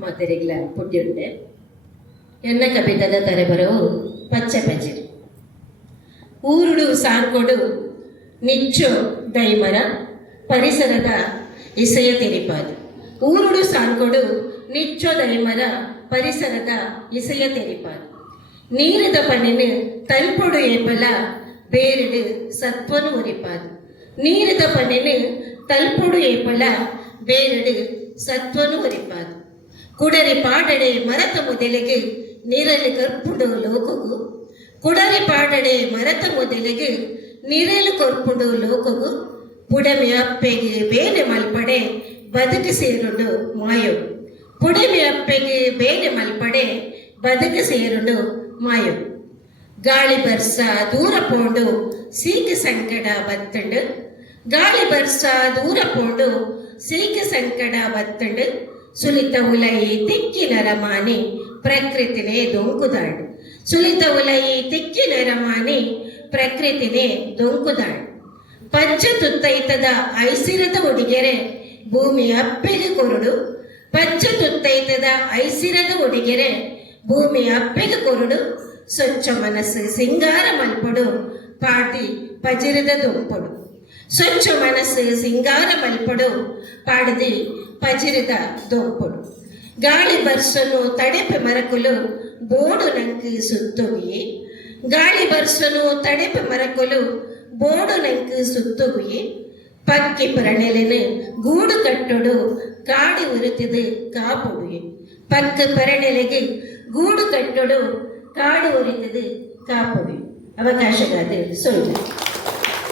ಮಾತೆರೆಗ್ಲ ಪುಟ್ಟಿಯುಂಡೆ ಎನ್ನ ಕಪಿತದ ತರೆಬರವು ಪಚ್ಚೆ ಪಜಿರು ಊರುಡು ಸಾಂಕೊಡು ನಿಚ್ಚು ದೈಮರ ಪರಿಸರದ ಇಸೆಯ ತೆರಿಪಾದು ಊರುಡು ಸಾಂಕೊಡು ನಿಚ್ಚೋ ದೈಮರ ಪರಿಸರದ ಇಸೆಯ ತೆರಿಪಾದು ನೀರದ ಪನೆನು ತಲ್ಪೊಡು ಏಪಲ ಬೇರೆಡು ಸತ್ವನು ಉರಿಪಾದು ನೀರದ ಪನೆನು ತಲ್ಪೊಡು ಏಪಲ ಬೇರೆಡು ಸತ್ವನು ಉರಿಪಾದು ಕುಡರಿ ಪಾಡಡೆ ಮರತ ಮೊದಲಿಗೆ ನಿರಲು ಕರ್ಪುಡು ಲೋಕಗು ಕುಡರಿ ಪಾಡಡೆ ಮರತ ಮೊದಲಿಗೆ ನಿರಲು ಕೊರ್ಪುಡು ಲೋಕಗು ಪುಡಮೆ ಅಪ್ಪೆಗೆ ಬೇನೆ ಮಲ್ಪಡೆ ಬದುಕು ಸೇರುಂಡು ಮಾಯೋ ಪುಡಮೆ ಅಪ್ಪೆಗೆ ಬೇನೆ ಮಲ್ಪಡೆ ಬದುಕು ಸೇರುಂಡು ಮಾಯೋ ಗಾಳಿ ಬರ್ಸ ದೂರ ಪೋಂಡು ಸೀಕ ಸಂಕಟ ಬತ್ತಂಡು ಗಾಳಿ ಬರ್ಸ ದೂರ ಪೋಂಡು ಸೀಕ ಸಂಕಟ ಬತ್ತಂಡು ಸುಲಿತ ಉಲಯಿ ತಿಕ್ಕಿನ ರಮಾನಿ ಪ್ರಕೃತಿನೇ ದೊಂಕುದಾಡು ಸುಲಿತ ಉಲಯಿ ತಿಕ್ಕಿನ ರಮಾನಿ ಪ್ರಕೃತಿನೇ ದೊಂಕುದಾಡು ಪಂಚ ತುತ್ತೈತದ ಐಸಿರದ ಉಡಿಗೆರೆ ಭೂಮಿ ಅಪ್ಪೆಗೆ ಕೊರಡು ಪಂಚ ತುತ್ತೈತದ ಐಸಿರದ ಉಡಿಗೆರೆ ಭೂಮಿ ಅಪ್ಪೆಗೆ ಕೊರಡು ಸ್ವಚ್ಛ ಮನಸ್ಸು ಸಿಂಗಾರ ಮಲ್ಪಡು ಪಾಟಿ ಪಜಿರದ ದೊಂಪಡು ಸ್ವಚ್ಛ ಮನಸ್ಸು ಸಿಂಗಾರ ಮಲ್ಪಡು ಪಾಡದಿ ಪಜಿರದ ದೊಂಪಡು ಗಾಳಿ ಬರ್ಸನು ತಡೆಪೆ ಮರಕುಲು ಬೋಡು ನಂಕು ಸುತ್ತುಗಿ ಗಾಳಿ ಬರ್ಸನು ತಡೆಪೆ ಮರಕುಲು ಬೋಡು ನಂಕು ಸುತ್ತುಗಿ ಪಕ್ಕಿ ಪರಣೆಲೆನು ಗೂಡು ಕಟ್ಟೊಡು ಕಾಡು ಉರುತಿದು ಕಾಪುಡುಗೆ ಪಕ್ಕ ಪರಣೆಲೆಗೆ ಗೂಡು ಕಟ್ಟೊಡು ಕಾಡು ಉರಿತದು ಕಾಪುಡುಗೆ ಅವಕಾಶಗಾದ ಸೊಲ್ಲು